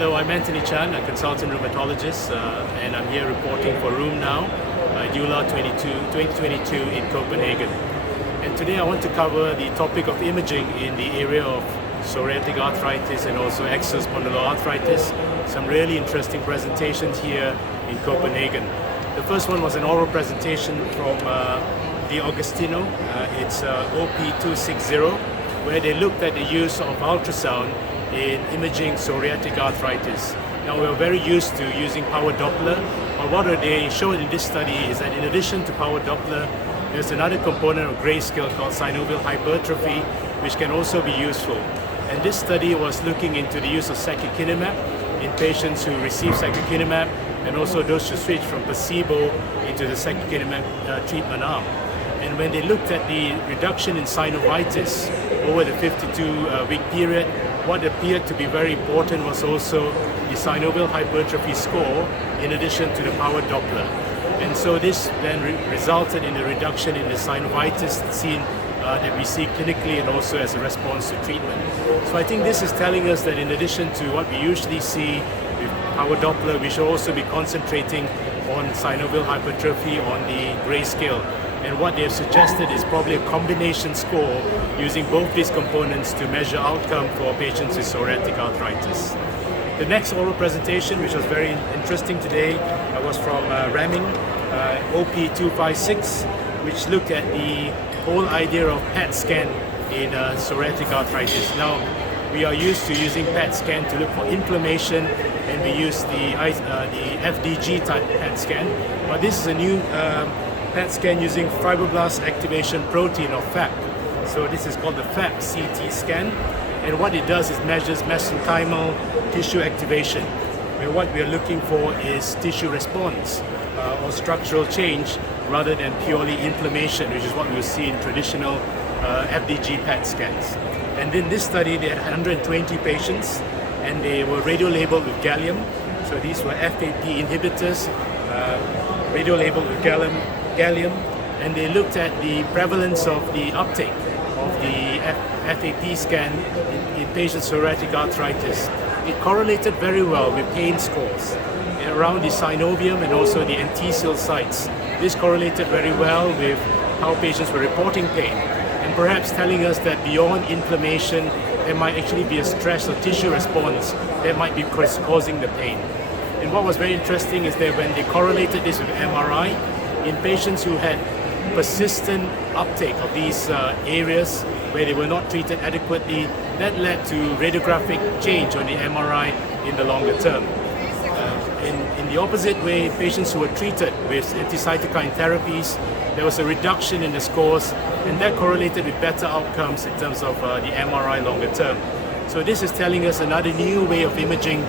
Hello, I'm Antoni Chan, a consultant rheumatologist, and I'm here reporting for Room Now, EULAR 2022 in Copenhagen. And today I want to cover the topic of imaging in the area of psoriatic arthritis and also axial spondyloarthritis. Some really interesting presentations here in Copenhagen. The first one was an oral presentation from the Augustino. It's OP260, where they looked at the use of ultrasound in imaging psoriatic arthritis. Now, we're very used to using power Doppler, but what they showed in this study is that in addition to power Doppler, there's another component of grayscale called synovial hypertrophy, which can also be useful. And this study was looking into the use of secukinumab in patients who receive secukinumab and also those who switch from placebo into the secukinumab treatment arm. And when they looked at the reduction in synovitis over the 52-week period, what appeared to be very important was also the synovial hypertrophy score in addition to the power Doppler. And so this then resulted in a reduction in the synovitis seen that we see clinically and also as a response to treatment. So I think this is telling us that in addition to what we usually see with power Doppler, we should also be concentrating on synovial hypertrophy on the grayscale. And what they have suggested is probably a combination score using both these components to measure outcome for patients with psoriatic arthritis. The next oral presentation, which was very interesting today, was from Ramming, OP256, which looked at the whole idea of PET scan in psoriatic arthritis. Now, we are used to using PET scan to look for inflammation, and we use the FDG type PET scan. But this is a new PET scan using fibroblast activation protein, or FAP. So this is called the FAP CT scan, and what it does is measures mesenchymal tissue activation, where what we are looking for is tissue response or structural change rather than purely inflammation, which is what we will see in traditional FDG PET scans. And in this study, they had 120 patients, and they were radio-labeled with gallium. So these were FAP inhibitors, radio-labeled with gallium, and they looked at the prevalence of the uptake of the FAP scan in patients with psoriatic arthritis. It correlated very well with pain scores around the synovium and also the antecellal sites. This correlated very well with how patients were reporting pain, and perhaps telling us that beyond inflammation, there might actually be a stress or tissue response that might be causing the pain. And what was very interesting is that when they correlated this with MRI, in patients who had persistent uptake of these areas where they were not treated adequately, that led to radiographic change on the MRI in the longer term. In the opposite way, patients who were treated with anti-cytokine therapies, there was a reduction in the scores, and that correlated with better outcomes in terms of the MRI longer term. So this is telling us another new way of imaging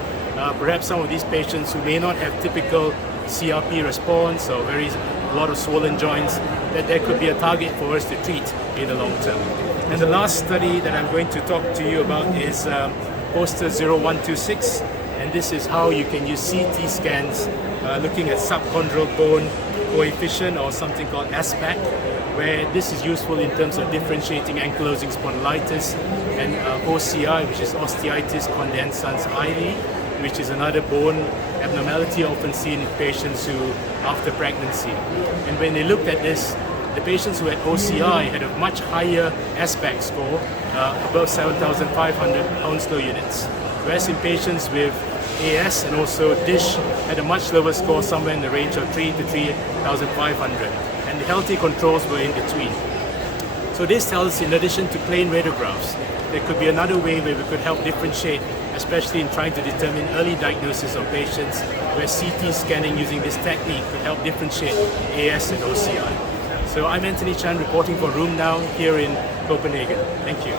perhaps some of these patients who may not have typical CRP response or a lot of swollen joints, that there could be a target for us to treat in the long term. And the last study that I'm going to talk to you about is poster 0126, and this is how you can use CT scans looking at subchondral bone coefficient, or something called SPAC, where this is useful in terms of differentiating ankylosing spondylitis and OCI, which is osteitis condensans IV, which is another bone abnormality often seen in patients who after pregnancy. And when they looked at this, the patients who had OCI had a much higher SPAC score, above 7,500 Hounslow units, whereas in patients with AS and also DISH had a much lower score, somewhere in the range of 3 to 3,500, and the healthy controls were in between. So this tells us, in addition to plain radiographs, there could be another way where we could help differentiate, especially in trying to determine early diagnosis of patients, where CT scanning using this technique could help differentiate AS and OCI. So I'm Antoni Chan reporting for Room Now here in Copenhagen. Thank you.